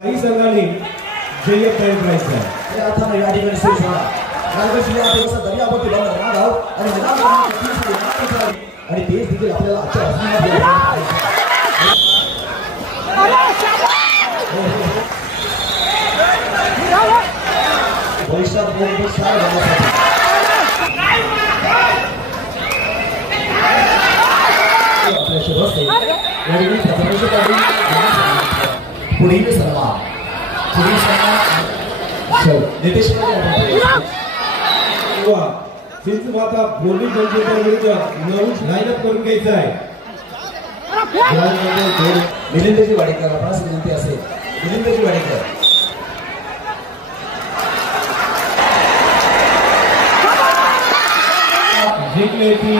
काही संघाने जय करायचं आहे अर्थानं या ठिकाणी सुरू झाला रायगड जिल्ह्यात दिवस दर्यावरती बंद राहणार आहोत आणि मैदान आणि तेच देखील आपल्याला भविष्यात पुढील सन्मान नितेश चिंचमाता बोर्डिंग पंचायत विरुद्ध लाईनअप करून घ्यायचं आहे मिलिंदजी वाडेकर आपणास विनंती असेल मिलिंदजी वाडेकर जिंकले ती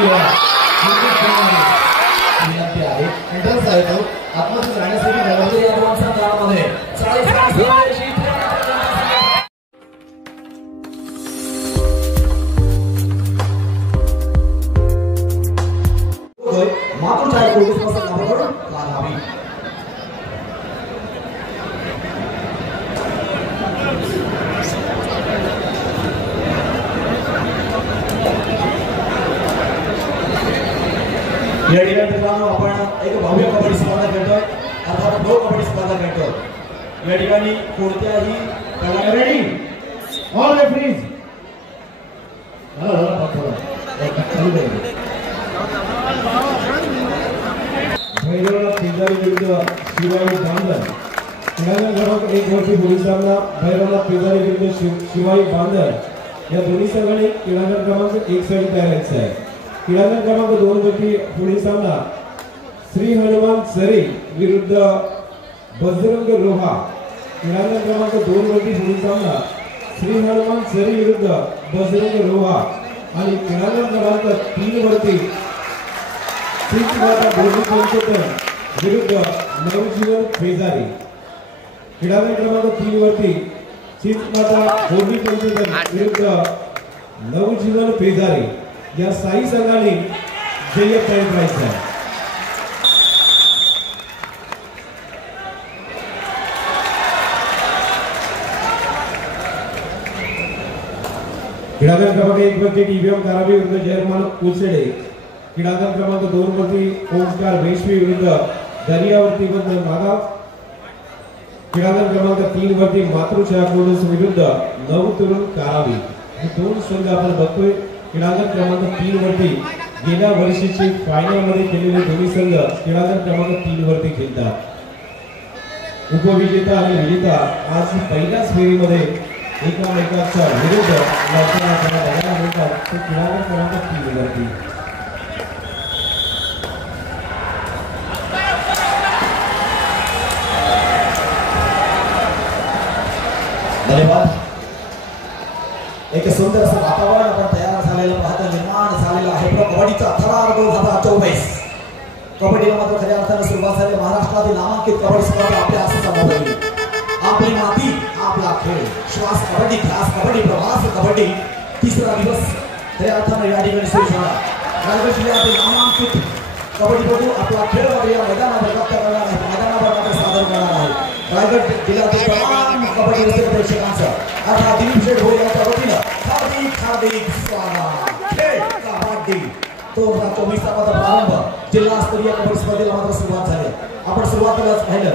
विनंती आहे एंट्रन्स आहे तो आत्मसात राहण्यासाठी जबाबदारी या दोन काळामध्ये 40 मातृ चाय पोलीस पासून नावावरून काढावी या ठिकाणी आपण एक भव्य कबड्डी स्पर्धा खेळतोय अर्थात प्रो कबड्डी स्पर्धा खेळतोय या ठिकाणी कोणत्याही ready all referees Bhairavnath Pinjari विरुद्ध शिवाई बांधर क्रीडांगण क्रमांक 1 वरती पुढील सामना भैरवनाथ पिंजारी विरुद्ध शिवाई बांधर या दोन्ही संघांनी क्रीडांगण क्रमांक 1 साठी तयार व्हायचं आहे क्रीडांगण क्रमांक 2 वरती पुढील सामना श्री हनुमान सरी विरुद्ध बजरंग रोहा क्रीडांगण क्रमांक 2 वरती पुढील सामना श्री हनुमान सरी विरुद्ध बजरंग रोहा आणि क्रीडांगण क्रमांक 3 वरती चिंचमाता बोर्डिंग पंचायत विरुद्ध नवजीवन पेजारी क्रीडांगण क्रमांक 3 वरती चिंचमाता बोर्डिंग पंचायत विरुद्ध नवजीवन पेजारी या साई संघाने जय करायचं आहे क्रीडांगण क्रमांक 1 वरती टीबीएम कारावी विरुद्ध जयमान कुलसेडे क्रीडांगण क्रमांक 2 वरती ओमकार वेशवी विरुद्ध दर्यावरती बंद माधव क्रीडांगण क्रमांक 3 वरती मातृछाया पोलीस विरुद्ध नवतरुण कारावी हे दोन संघ आपण बघतोय क्रीडांगण क्रमांक 3 वरती गेल्या वर्षीची फायनल मध्ये केलेले दोन्ही संघ क्रीडांगण क्रमांक 3 वरती खेळतात उपविजेता आणि विजेता आज पहिल्याच फेरीमध्ये एकामेकांच्या विरुद्ध लढताना मिळतात ते क्रीडांगण क्रमांक 3 वरती धन्यवाद एक सुंदर असं वातावरण आपण तयार झालेलं पाहता निर्माण झालेलं आहे प्रो कबड्डीचा थरार 2024 कबड्डीला मात्र खऱ्या अर्थाने सुरुवात झाली महाराष्ट्रातील नामांकित कबड्डी स्पर्धा आपल्या असं समोर आपली माती आपला खेळ श्वास कबड्डी क्लास कबड्डी प्रवास कबड्डी तिसरा दिवस खऱ्या अर्थाने या ठिकाणी सुरू झाला रायगड जिल्ह्यातील नामांकित कबड्डीपटू आपला खेळ या मैदानावर व्यक्त करणार आहे मैदानावर मात्र सादर करणार आहे रायगड जिल्ह्यातील तमाम कबड्डी रसिक प्रेक्षकांचं अर्थात दिलीप शेठ भोईर यांच्या वतीनं हार्दिक स्वागत खेळ कबड्डी 2024 चा प्रारंभ जिल्हास्तरीय कबड्डी स्पर्धेला मात्र सुरुवात झाली आपण सुरुवातीलाच पाहिलं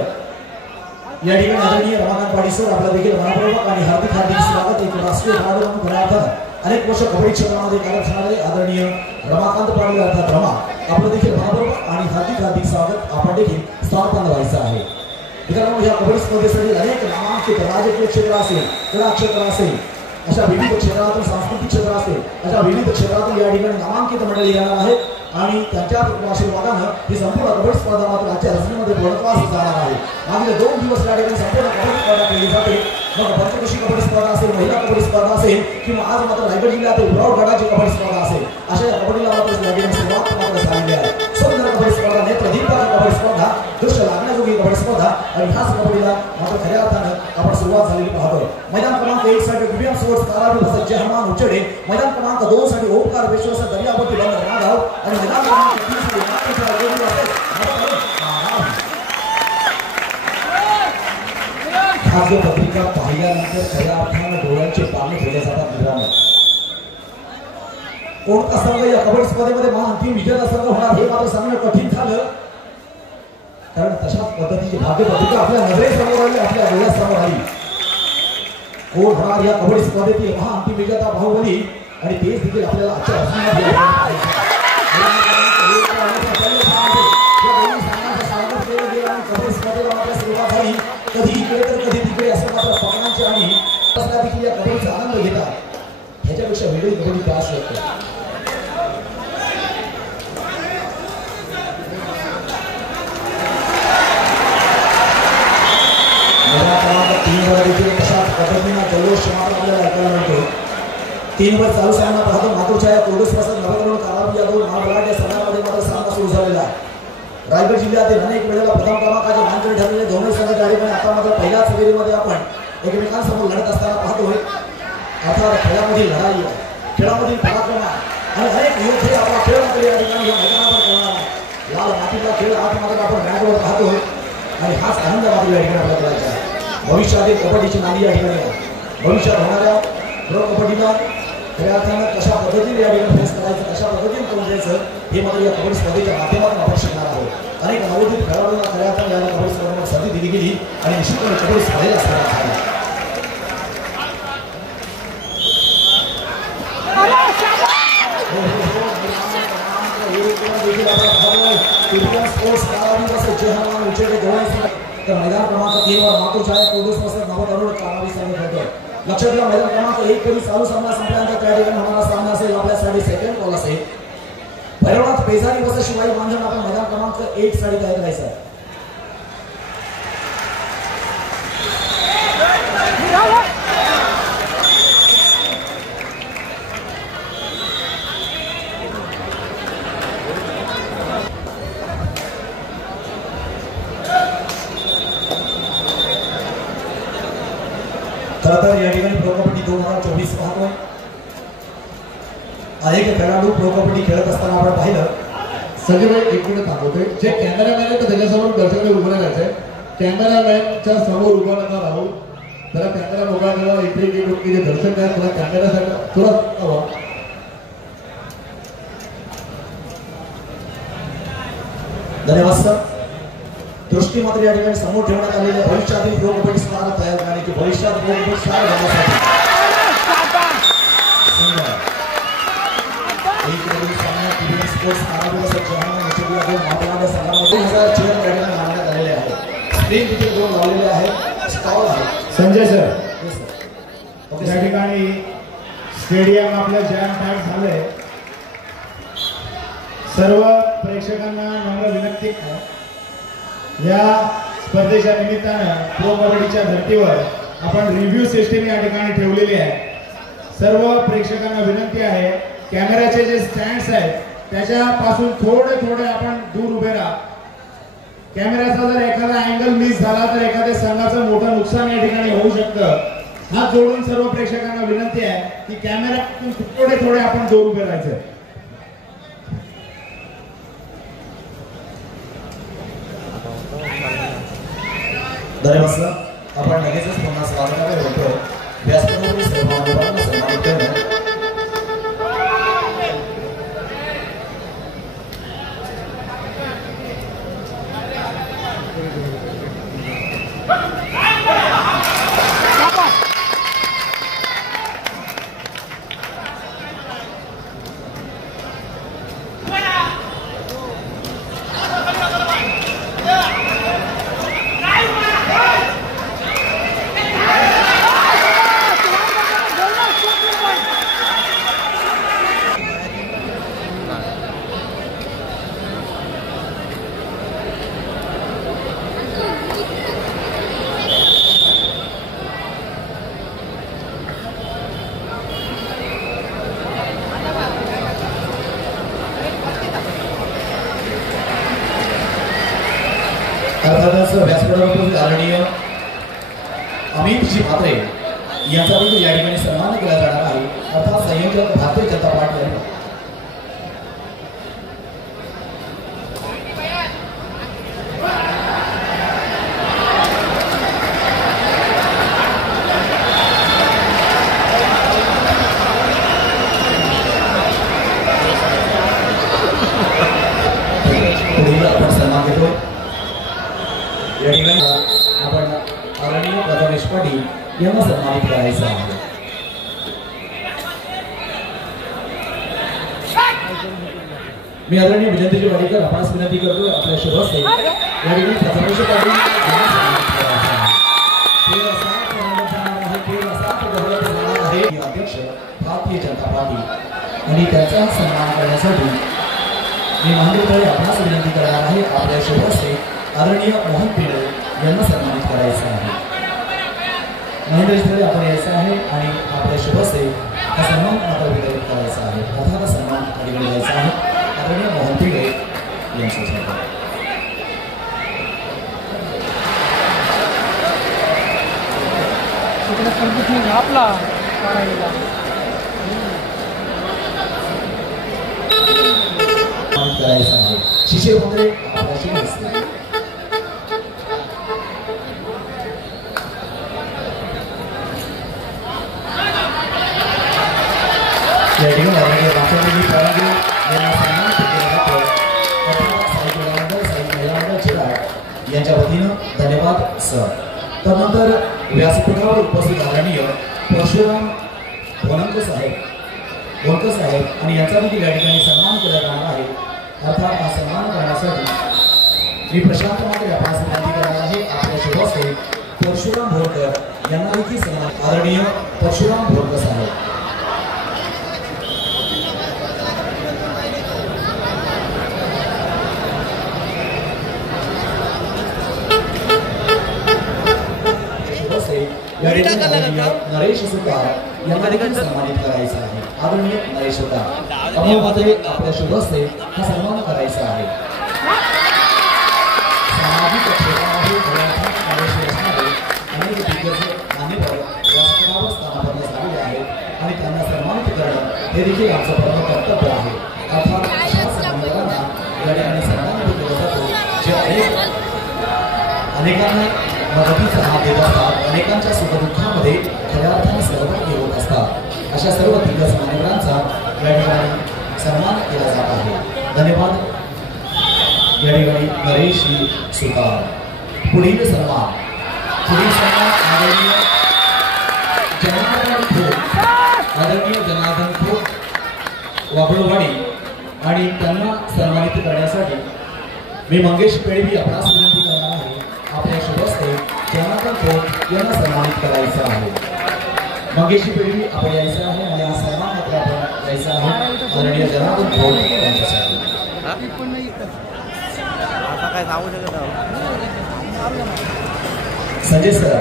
या ठिकाणी आदरणीय रमाकांत पाडीसर आपला देखील मनपूर्वक आणि हार्दिक स्वागत एक राष्ट्रीय खेळाडू म्हणून खऱ्या अर्थानं अनेक वर्ष कबड्डी क्षेत्रामध्ये कार्य करणारे आदरणीय रमाकांत पाटील अर्थात रमा आपलं देखील मनपूर्वक आणि हार्दिक स्वागत आपण देखील स्वागतानं व्हायचं आहे मित्रांनो या कबड्डी स्पर्धेसाठी अनेक नामांकित राजकीय क्षेत्र असेल क्रीडा क्षेत्र असेल अशा विविध क्षेत्रातून सांस्कृतिक क्षेत्र असेल अशा विविध क्षेत्रातून या ठिकाणी नामांकित मंडळी येणार आहेत आणि त्यांच्या आशीर्वादानं ही संपूर्ण कबड्डी स्पर्धा मात्र आजच्या रचनेमध्ये पूर्णत्वास जाणार आहे मागील 2 दिवस या ठिकाणी संपूर्ण कबड्डी स्पर्धा केली जाते मग पंचकोशी कबड्डी स्पर्धा असेल महिला कबड्डी स्पर्धा असेल किंवा आज मात्र रायगड जिल्ह्यातील उराव गटाची कबड्डी स्पर्धा असेल अशा या कबड्डीला मात्र या ठिकाणी सुरुवात मात्र झालेली आहे सुंदर कबड्डी स्पर्धा नेत्रदीपक कबड्डी स्पर्धा दृश्य लागण्याजोगी कबड्डी स्पर्धा आणि ह्याच कबड्डीला मात्र खऱ्या अर्थानं आपण सुरुवात झालेली पाहतोय मैदान क्रमांक 1 साठी टीबीएम स्पोर्ट्स कारावी वर्सेस जयहनुमान उचेडे मैदान क्रमांक 2 साठी ओमकार वेशवी दर्यावरती बंद राहणार आहोत आणि मैदान क्रमांक 3 साठी मातृछाया पोलीस भाग्य पत्रिका पाहिल्यानंतर खऱ्या अर्थानं डोळ्यांचे पाणी ठेवले जातात मित्रांनो. कोणता संघ या कबड्डी स्पर्धेमध्ये अंतिम विजेता संघ होणार हे मात्र सांगणं कठीण झालं, कारण तशाच पद्धतीची भाग्य पत्रिका आपल्या नजरेसमोर आली, आपल्या डोळ्यासमोर आली. कोण होणार या कबड्डी स्पर्धेतील अंतिम विजेता बाहुबली, आणि तेच देखील आपल्याला आजच्या कधी इकडे तर कधी तिकडे असं मात्र पकडांचे आणि देखील या कबड्डीचा आनंद घेतात. ह्याच्यापेक्षा वेगळी कबड्डी काय असू शकते. तशाच पद्धतीनं जल्लोष मात्र आपल्याला ऐकायला मिळतो. 3 वर चालू सामना पाहतो मातूरच्या या कोडूसपासून नवतरुण कालावधी या 2 महाबलाढ्य संघांमध्ये मात्र सामना सुरू झालेला आहे. रायगड जिल्ह्यातील अनेक वेळेला प्रथम क्रमांकाचे मानकरी ठरलेले दोन्ही संघ गाडीपणे आता मात्र पहिल्याच फेरीमध्ये आपण एकमेकांसमोर लढत असताना पाहतोय. अर्थात खेळामधील लढाई आहे, खेळामधील पराक्रम आणि अनेक योद्धे आपला खेळ मात्र या ठिकाणी या मैदानावर करणार आहे. लाल मातीतला खेळ आज मात्र आपण मॅचवर पाहतोय आणि हाच आनंद मात्र या ठिकाणी आपल्या खेळायचा आहे. भविष्यातील कबड्डीची नांदी या ठिकाणी आहे. भविष्यात होणाऱ्या प्रो कबड्डीला खऱ्या अर्थानं कशा पद्धतीने या ठिकाणी फेस करायचं, कशा पद्धतीने करून द्यायचं हे मात्र या कबड्डी स्पर्धेच्या माध्यमातून आपण शिकणार आहोत. अनेक नवोदित खेळाडूंना खऱ्या अर्थाने या कबड्डी स्पर्धेमध्ये संधी दिली गेली आणि निश्चितपणे कबड्डी स्पर्धेला असणार आहे. मैदान क्रमांक 3 वर मातूरच्या कोडूसपासून नवतरुण कालावधी संघ खेळतोय. लक्षात घ्या, मैदान क्रमांक 1 कडे चालू सामना संपल्यानंतर त्या ठिकाणी होणारा सामना असेल आपल्यासाठी सेकंड कॉल असेल. भैरवनाथ पेजारी वर्सेस शिवाई मांजन आपण मैदान क्रमांक 1 साठी तयार करायचं आहे. खरंतर या ठिकाणी प्रो कबड्डी 2024 पाहतोय. अनेक खेळाडू प्रो कबड्डी खेळत असताना आपण पाहिलं. संजयभाई एक मिनिट थांबवतोय. जे कॅमेरामॅन आहे त्याच्यासमोर दर्शक उभं राहायचंय. कॅमेरामॅनच्या समोर उभा नका राहू. जरा कॅमेरा मोबाईल ठेवा. इथे जे दर्शक आहेत थोडा कॅमेरासाठी थोडा हवा. धन्यवाद सर. दृष्टी मात्र या ठिकाणी समोर ठेवण्यात आलेली भविष्यातील प्रो कबड्डी स्पर्धा तयार करण्याची, भविष्यात प्रो कबड्डी स्पर्धा बनवण्यासाठी संजय सर, या ठिकाणी स्टेडियम आपलं जॅम पॅक झालंय. सर्व प्रेक्षकांना नम्र विनंती आहे, या स्पर्धेच्या निमित्तानं प्रो कबड्डीच्या धर्तीवर आपण रिव्ह्यू सिस्टीम या ठिकाणी ठेवलेली आहे. सर्व प्रेक्षकांना विनंती आहे, कॅमेऱ्याचे जे स्टँड्स आहेत त्याच्यापासून थोडे थोडे आपण दूर उभे राहा. कॅमेऱ्याचा जर एखादा अँगल मिस झाला तर एखाद्या संघाचं मोठं नुकसान या ठिकाणी होऊ शकतं. हात जोडून सर्व प्रेक्षकांना विनंती आहे की कॅमेऱ्यापासून थोडे थोडे आपण दूर उभे राहायचं. धन्यवाद सर. आपण लगेचच पुन्हा स्वागताकडे होतो. व्यासपीठावरील सर्व मान्यवरांना सन्मानित करणे. अर्थातच व्यासपीठावरील आदरणीय अमितजी म्हात्रे यांचा देखील या ठिकाणी सन्मान केला जाणार आहे. अर्थात संयोजक भारतीय जनता पार्टी आहे. करण्यासाठी यांना सन्मानित करायचं आहे. मी आदरणीय विजयंतीजी वाडीकर आपणास विनंती करतो आपल्या शुभ हस्ते या ठिकाणी प्रथमेश पाटील यांना सन्मानित करायचं आहे. अध्यक्ष भारतीय जनता पार्टी आणि त्याचा सन्मान करण्यासाठी मी महानगरपालिका आपणास विनंती करणार आहे आपल्या शुभ हस्ते आदरणीय मोहन पिळे यांना सन्मानित करायचं आहे. महेंद्रस्थळी आपण यायचं आहे आणि आपल्या शुभ हस्ते हा सन्मान मात्र वितरित करायचा आहे. अर्थात सन्मान अधिकारी द्यायचा आहे आदरणीय मोहन पिळे यांच्यासाठी. आपला करायचं आहे. शिशिर वगैरे आपल्याशी नसते. या ठिकाणी आदरणीय राष्ट्रपती पवार यांना सन्मानित केला जातो. साई महिला मंडळ चिराड यांच्या वतीनं धन्यवाद सर. त्यानंतर व्यासपीठावर उपस्थित आदरणीय परशुराम बोनकर साहेब आणि यांचा देखील या ठिकाणी सन्मान केला जाणार आहे. अर्थात हा सन्मान करण्यासाठी मी प्रशांत मात्रे आपणास विनंती करणार आहे आपल्या शुभ हस्ते परशुराम बोनकर यांना देखील सन्मान आदरणीय परशुराम बोनकर साहेब. नरेश सुतार यांना देखील सन्मानित करायचं आहे. आदरणीय नरेश सुतार अमोल मात्रे आपल्या शुभ हस्ते हा सन्मान करायचा आहे. सामाजिक क्षेत्रामध्ये अनेक दिग्गज मान्यवर व्यासपीठावर स्थानापन्न झालेले आहेत आणि त्यांना सन्मानित करणं हे देखील आमचं परम कर्तव्य आहे. अर्थात अशा सन्मानकांना या ठिकाणी सन्मानित केला जातो जे अनेकांना मदतीचा हात देत असतात, अनेकांच्या सुखदुःखामध्ये खऱ्या अर्थाने सहभागी होत असतात. अशा सर्व दिग्गज मान्यवरांचा या ठिकाणी सन्मान केला जात आहे. धन्यवाद. या ठिकाणी नरेश सुतार. पुढील सन्मान आदरणीय जनार्दन खोत वाघोळवाडी आणि त्यांना सन्मानित करण्यासाठी मी मंगेश पेडवी आपणास विनंती करणार आहे आपल्या शुभ हस्ते जनार्दन खोत यांना सन्मानित करायचं आहे. मंगेश पेडवी आपण यायचं आहे आणि हा सन्मान मात्र आपण यायचा आहे आदरणीय जनार्दन खोत यांच्यासाठी. संजय सर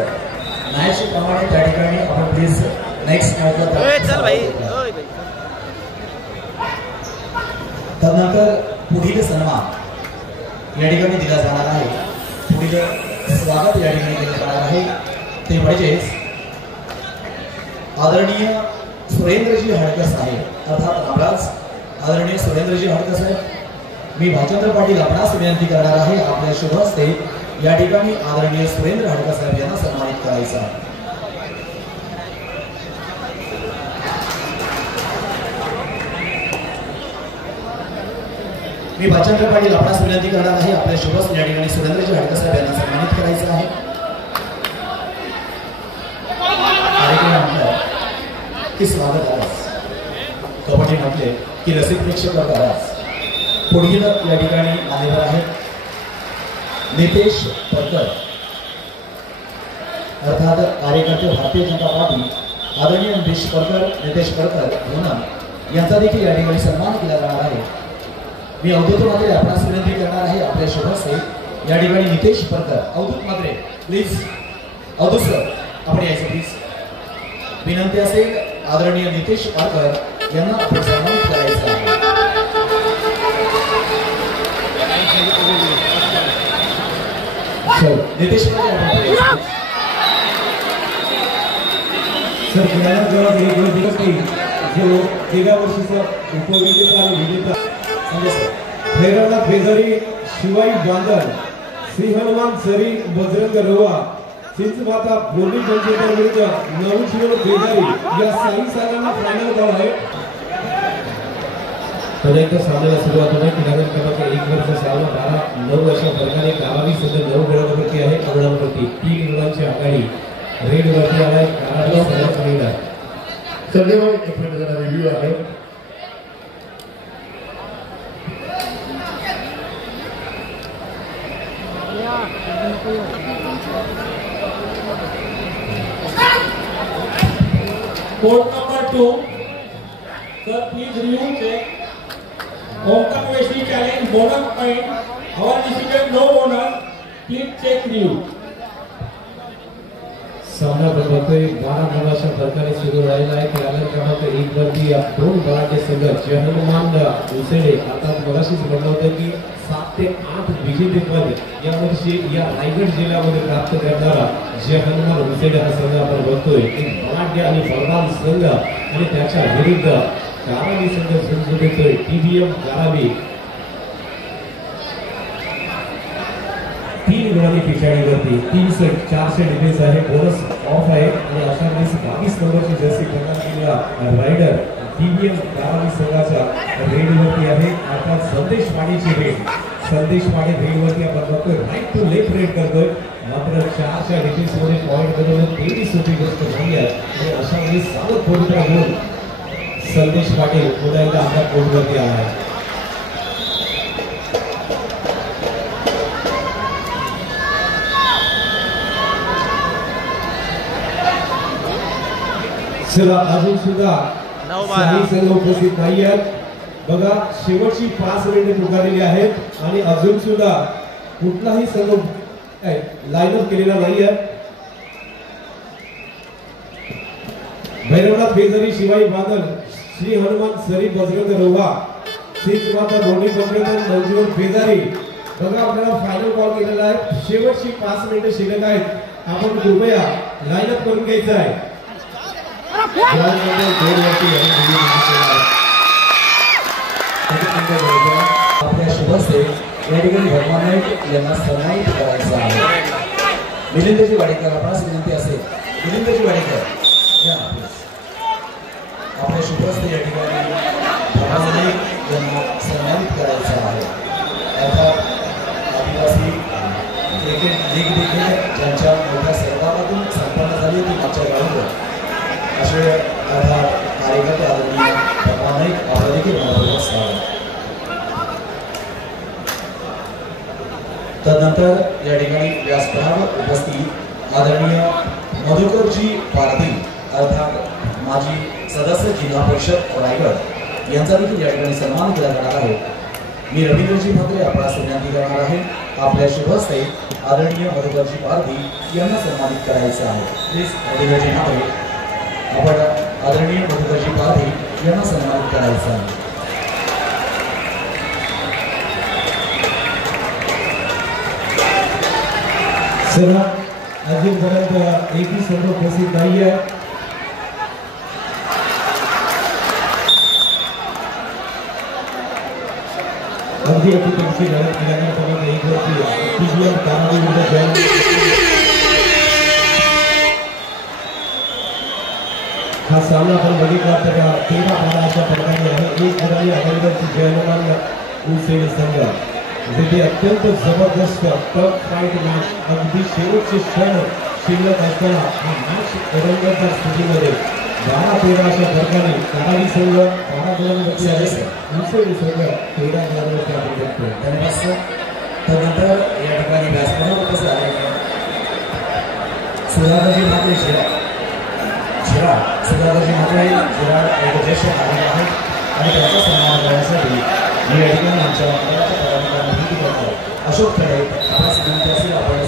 नायशी प्रमाणे त्या ठिकाणी आपण प्लीज नेक्स्ट त्यानंतर पुढील सन्मान या ठिकाणी दिला जाणार आहे. पुढील स्वागत या ठिकाणी केलं जाणार आहे ते म्हणजेच आदरणीय सुरेंद्रजी हडकर साहेब अर्थात आपणास आदरणीय सुरेंद्रजी हडकर साहेब मी भालचंद्र पाटील आपणास विनंती करणार आहे आपल्या शुभ हस्ते या ठिकाणी आदरणीय सुरेंद्र हडकर साहेब यांना सन्मानित करायचं आहे. मी भालचंद्र पाटील आपणास विनंती करणार आहे आपल्या शुभ हस्ते या ठिकाणी सुरेंद्रजी हडकर साहेब यांना सन्मानित करायचं आहे. कार्यक्रम म्हटलं की स्वागत आवाज, कबड्डी म्हटले की रसिक प्रेक्षक आवाज. पुढील या ठिकाणी मान्यवर आहेत नितेश परकर अर्थात कार्यकर्ते भारतीय जनता पार्टी आदरणीय नितेश परकर म्हणून यांचा देखील या ठिकाणी सन्मान केला जाणार आहे. मी अवधूत मात्रे आपणास विनंती करणार आहे आपल्या शुभ हस्ते या ठिकाणी नितेश परकर अवधूत मात्रे प्लीज अवधूत सर आपण यायचं प्लीज विनंती असेल. आदरणीय नितेश परकर यांना आपण सन्मानित करायचं आहे. नितेश सर पुण्याला जेव्हा जो गेल्या वर्षीचा उपविजेता आणि विजेता खैरानाथ बेजारी शिवाई बांधल श्री हनुमान सरी बजरंग रवा चिंचमाता बोर्डी पंचायत विरुद्ध नवशिव बेजारी या साई सालांना फायनल बॉल आहे. पदार्थ सामन्याला सुरुवात होते की नगर क्रमांक 1 वर्ष 12 9 अशा फरकाने कामावी संघ 9 गुणांवरती आहे. गुणांवरती 3 गुणांची आघाडी रेड वरती आलाय कारागीर संघाचा लीडर. संजय भाई एक मिनिट जरा रिव्ह्यू आहे. Court number 2. Sir, please review check. Omkar Westry challenge bonus point. Our decision no bonus. Please check review. सामना बघतोय 12 धावांच्या फरकाने सुरू राहिला आहे. खेळाडू क्रमांक 1 वरती या दोन बळाचे संघ जे हनुमान उसेडे आता मगाशीच म्हटलं होतं की 7 ते 8 विजेतेपद या वर्षी या रायगड जिल्ह्यामध्ये प्राप्त करणारा जे हनुमान उसेडे हा संघ आपण बघतोय. एक बलाढ्य आणि बलवान संघ आणि त्याच्या विरुद्ध कारावी संघ झुंज देतोय. टीबीएम कारावी 3 गुणांनी पिछाडीवरती 304 डिफेन्स आहे. बोनस ऑफ आहे आणि अशा वेळेस 22 नंबरची जर्सी प्रदान केलेला रायडर टीबीएम कारावी संघाच्या रेडवरती आहे. अर्थात संदेश माडीची रेड. संदेश माडी रेडवरती आपण बघतोय राईट टू लेफ्ट रेड करतोय. मात्र 4च्या डिफेन्स मध्ये पॉईंट बनवणं तेवढी सोपी गोष्ट नाही आहे आणि अशा वेळेस सावध पवित्रा घेऊन संदेश पाटील पुन्हा एकदा आपल्या कोर्टवरती आला आहे. चला अजून सुद्धा काही संघ उपस्थित नाही आहेत. बघा शेवटची 5 मिनिटे पुकारलेली आहेत आणि अजून सुद्धा कुठलाही संघ लाईनअप केलेला नाही आहे. भैरवनाथ बेजरी शिवाई बादल श्री हनुमान सरी बजरंग रोहा श्री माता दोन्ही बजरंग नवजीवन बेजारी. बघा आपल्याला फायनल कॉल केलेला आहे. शेवटची 5 मिनिटे शिल्लक आहेत. आपण कृपया लाईनअप करून घ्यायचं आहे. आपल्या शुभस्ते या ठिकाणी भगवान नाईक यांना सन्मानित करायचं आहे. मिलिंदजी वाडेकर आपणास विनंती असेल. मिलिंदजी वाडेकर या आपल्या शुभस्ते या ठिकाणी भगवान नाईक यांना सन्मानित करायचं आहे. अर्थात आदिवासी क्रिकेट लीग देखील ज्यांच्या मोठ्या सहभागातून संपन्न झाली ती मागच्या काळात असे अर्थात कार्यकर्ते आदरणीय भगवान नाईक आपल्या देखील महत्त्वाचं स्वागत. तदनंतर या ठिकाणी व्यासपीठावर उपस्थित आदरणीय मधुकरजी पारधी अर्थात माजी सदस्य जिल्हा परिषद रायगड यांचा देखील या ठिकाणी सन्मान केला जाणार आहे. मी रवींद्रजी म्हात्रे आपणास विनंती करणार आहे. आपल्या शुभस्ते आदरणीय मधुकरजी पारधी यांना सन्मानित करायचं आहे. प्लीज रवींद्रजी म्हात्रे आपण आदरणीय मधुकरजी पारधी यांना सन्मानित करायचं आहे. चला अजूनपर्यंत एकही संघ उपस्थित नाही आहे. अगदी अतिशय लढत केल्यानंतर एक वरती टीबीएम कारावी विरुद्ध हा सामना आपण बघितला तर 13 धावांच्या फरकाने आहे. 1 गुणांनी आघाडीवरती जय हनुमान उसेडे संघ जिथे अत्यंत जबरदस्त टफ फाईट मॅच अगदी शेवटचे क्षण शिल्लक असताना हा मॅच रंगतदार स्थितीमध्ये 12-13 अशा फरकाने कारावी संघ 12 गुणांवरती आहे. उसेडे संघ 13 गुणांवरती आपण बघतोय. धन्यवाद. त्यानंतर या ठिकाणी व्यासपीठावर उपस्थित आहे सुधाकरजी म्हात्रे शिराड. सुधाकरजी म्हात्रे शिराड एक ज्येष्ठ नागरिक आहेत आणि त्यांचा सन्मान करण्यासाठी मी या ठिकाणी आमच्या मंडळाच्या पदाधिकाऱ्यांना विनंती करतो. अशोक खडे आपल्यास विनंती असेल आपण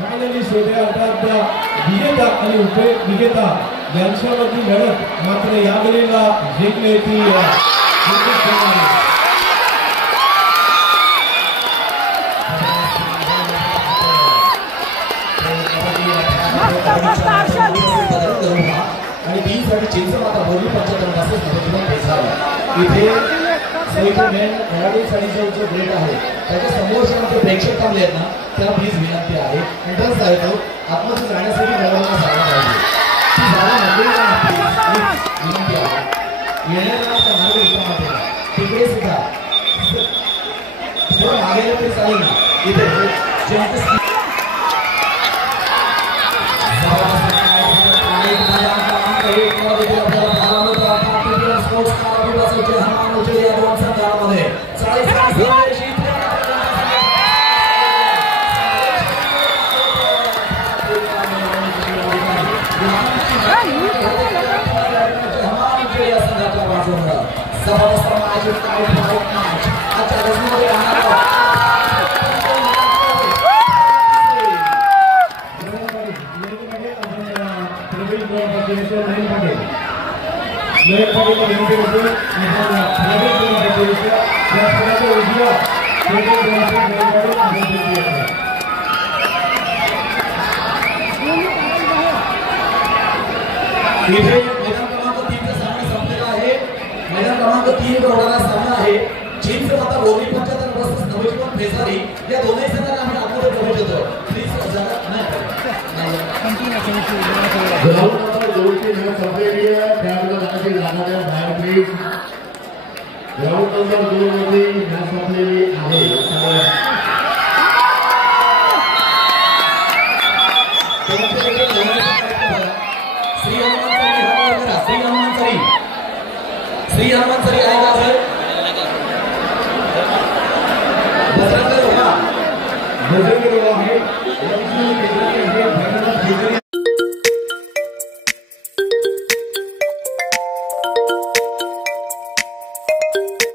फायनली शेवटी अर्थात विजेता आणि उपविजेता यांच्यावरती लढत मात्र यावेळेला जिंकली ती आणि बीसाठी चिंचमाता बोलली 75 इथे खेळाडूंसाठी जो ग्रेड आहे त्याच्या समोर प्रेक्षक थांबले आहेत ना त्याला प्लीज विनंती आहे. एंट्रन्स आहे तो आतमध्ये जाण्यासाठी मेळाव्याला जायला पाहिजे. बजरंग आहे